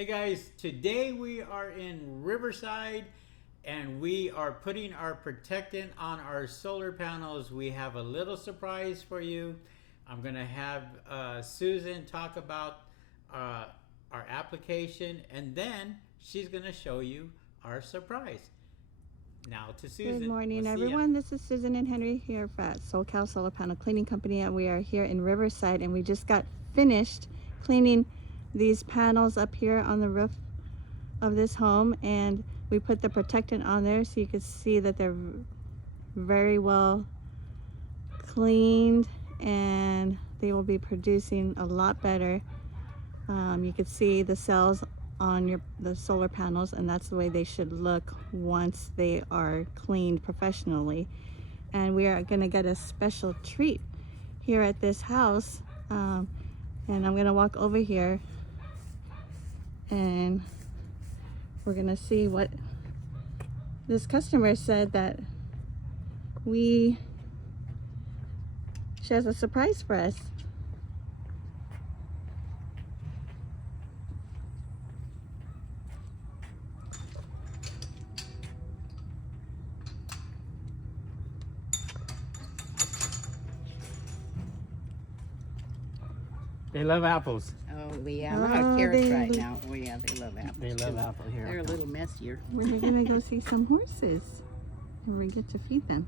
Hey guys, today we are in Riverside and we are putting our protectant on our solar panels. We have a little surprise for you. I'm going to have Susan talk about our application, and then she's going to show you our surprise. Now to Susan. Good morning, We'll everyone. This is Susan and Henry here at SoCal Solar Panel Cleaning Company, and we are here in Riverside, and we just got finished cleaning these panels up here on the roof of this home, and we put the protectant on there so you can see that they're very well cleaned and they will be producing a lot better. You can see the cells on the solar panels, and that's the way they should look once they are cleaned professionally. And we are going to get a special treat here at this house, and I'm going to walk over here and we're going to see what this customer said, that she has a surprise for us. They love apples. Oh, yeah, I'm out of carrots right now. Oh, yeah, they love apples. They love too. apple here. They're a little messier. We're gonna go see some horses and we get to feed them.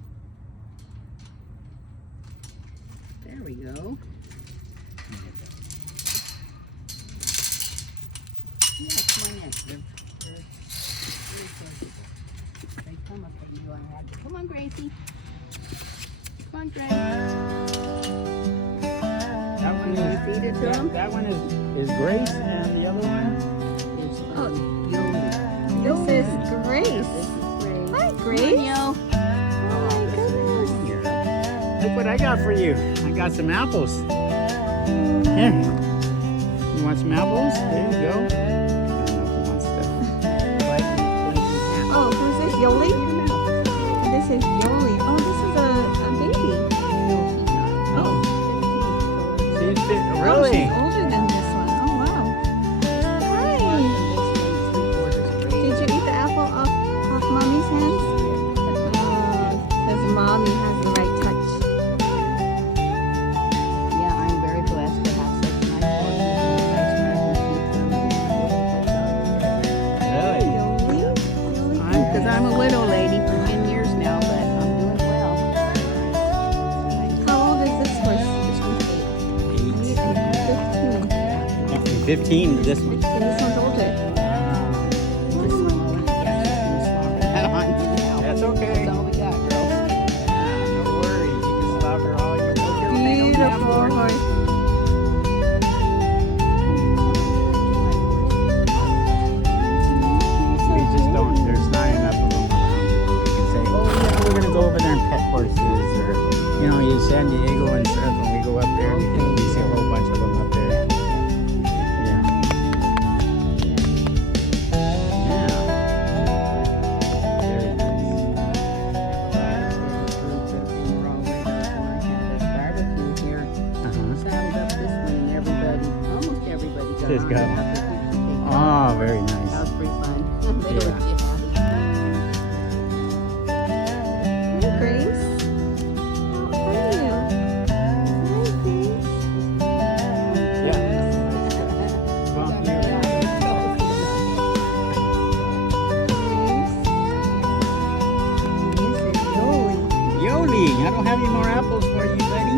There we go. Yeah, come on in. They're very sociable. They come up and you on that. Come on, Gracie. Come on, Gracie. That one Feed it to them? that one is Grace, and the other one It's Oh, Yoli. this is Grace. This is Grace. Hi, Come Grace. on, Yo. Oh my goodness. Look what I got for you. I got some apples. Here. You want some apples? There you go. I don't know if he wants to. Oh, who's this? Yoli? This is Yoli. Oh, this is a baby. Oh. She's Oh, really? she's older than this one. Oh, wow. Hi. Did you eat the apple off Mommy's hands? Because Mommy has the right touch. Yeah, I'm very blessed to have such nice Really? Yoli? Because I'm a widow lady for 10 years now, but I'm doing well. How old is this horse? This one's 8. 15. 15, this one. And this one's older. This one, that on you now. That's okay. That's all we got, girls. No worries. You can slaughter all you want. Beautiful horse. We just don't, there's not enough of them around. You can say, oh yeah, we're going to go over there and pet horses, or, you know, in San Diego and stuff, when we go up there, we see a whole bunch of them up there. Yeah. Yeah. Very nice. Just got 'em. Oh, very That nice. was pretty fun. They Yeah. were happy. Hi, Grace. How are you? Hi, Grace. Yeah. Bump you. This is Yoli. Yoli, I don't have any more apples for you, buddy.